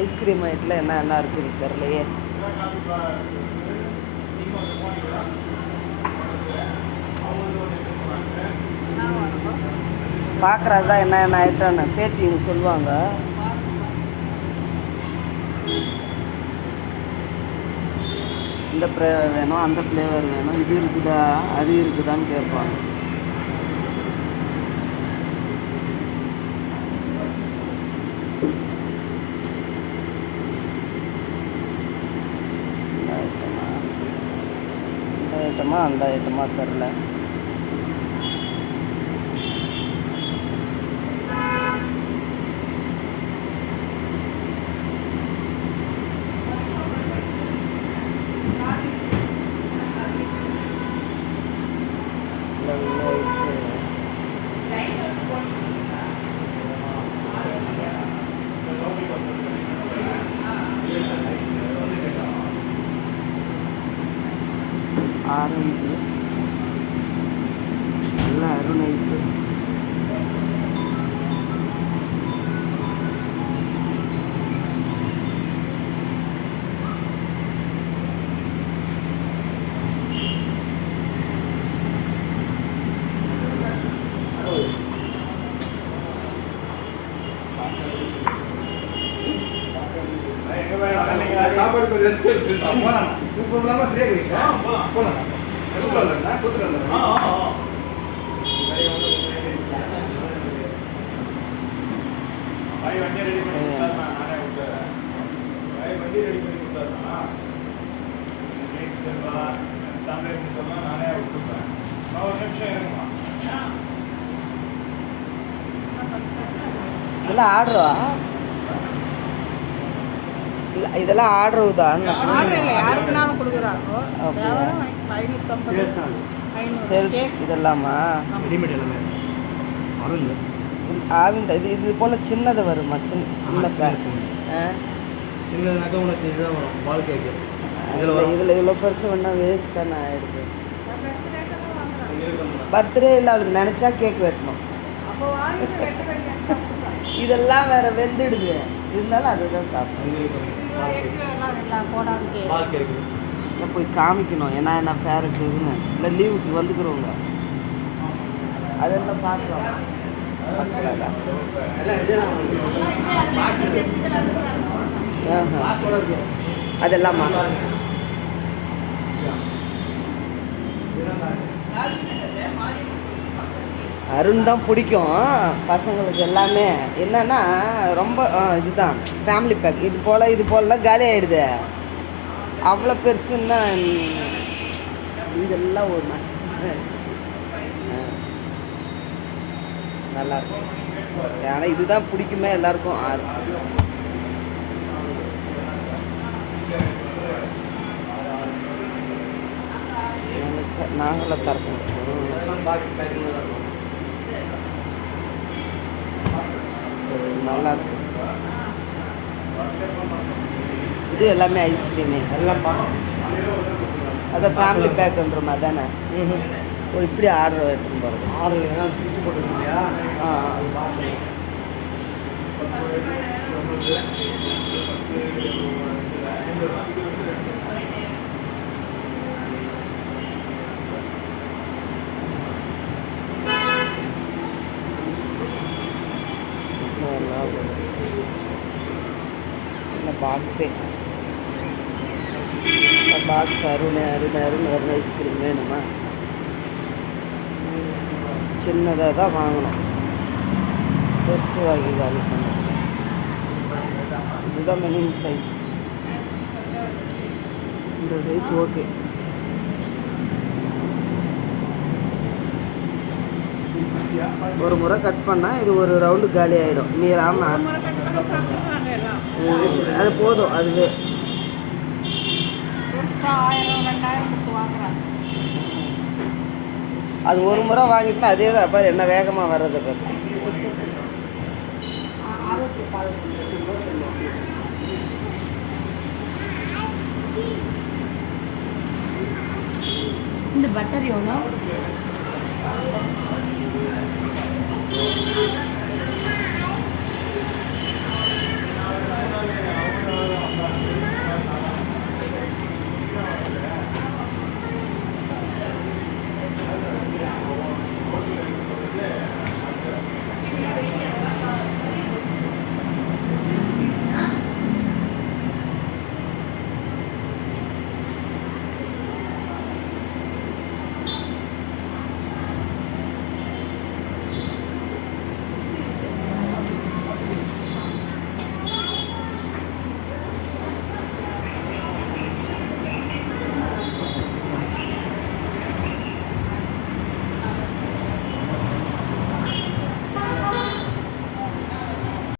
Ice cream ஐட்டில் என்ன என்ன இருக்குது தெரிலையே பார்க்குறது தான் என்ன என்ன ஐட்டம்னு பேத்திங்க சொல்லுவாங்க. இந்த ஃப்ளேவர் வேணும் அந்த ஃப்ளேவர் வேணும் இது இருக்குதா அது இருக்குதான்னு கேட்பாங்க. ஐட்டமா அந்த ஐட்டமா தெரில Thank you. ആറഞ്ച് നല്ല ആയിരുന്നു നൈസ് ரெஸ்ட் எடுத்துக்கலாம் போலாம் இப்போ இல்லாமல் ஃப்ரீயாக இருக்கீங்களா போலாம் கொடுத்துட்டு வந்துடுறேன் கொடுத்துட்டு வந்துடுறேன் வண்டி ரெடி பண்ணி கொடுத்தாருண்ணா நானே விட்டுறேன் வண்டி ரெடி பண்ணி கொடுத்தாருண்ணா செல்வா தமிழ் நானே ஒரு நிமிஷம் இருக்குமா இதெல்லாம் ஆர்டர் தான். சேல்ஸ் இதெல்லாமா? ஆவின்டா இது இது போல் சின்னது வருமா? சின்ன சின்ன சார் ஆ? சின்னதுனாக்கா உனக்கு இதுதான் வரும் பால் கேக்கு இதில் இவ்வளோ பெருசு வேணால் வேஸ்ட் தானே ஆகிடுது பர்த்டே இல்லை அவளுக்கு நினச்சா கேக் வெட்டணும். இதெல்லாம் வேற வெந்துடுது. இருந்தாலும் அதுதான் இதை போய் காமிக்கணும். ஏன்னா என்ன ஃபேரட் இதுன்னு இல்லை லீவுக்கு வந்துக்கிறவங்க. அதெல்லாம் ஆஹா. அதெல்லாமா? அருண் தான் பிடிக்கும். பசங்களுக்கு எல்லாமே. என்னன்னா ரொம்ப இதுதான். ஃபேமிலி பேக் இது போல் இது போலலாம் காலி ஆகிடுது அவ்வளோ பெருசுன்னா இதெல்லாம் ஒரு நல்லா இருக்கும். ஏன்னா இதுதான் பிடிக்குமே எல்லாருக்கும். ஆறு நினைச்சா தரப்போம் நல்லா இருக்கு இது எல்லாமே ஐஸ்கிரீமு எல்லாம் அதை ஃபேமிலி பேக்குன்ற மாதிரி தானே ஓ இப்படி ஆர்டர் எடுத்துன்னு போகிறது ஆர்டர் ஆ இந்த பாக்ஸே. Box Arun Arun Arun Arun ice cream வேணுமா? சின்னதாக தான் வாங்கணும். பெருசு வாங்கி காலி பண்ணணும். இதுதான் மினிமம் சைஸ் இந்த சைஸ் ஓகே ஒரு முறை கட் பண்ணால் இது ஒரு ரவுண்டு காலி ஆகிடும் மீறாமல் அது போதும் அதுவே. அது ஒரு முறை வாங்கிட்டா அதே தான். பாரு என்ன வேகமாக வர்றது பாரு. இந்த பட்டர் எவ்வளோ? Música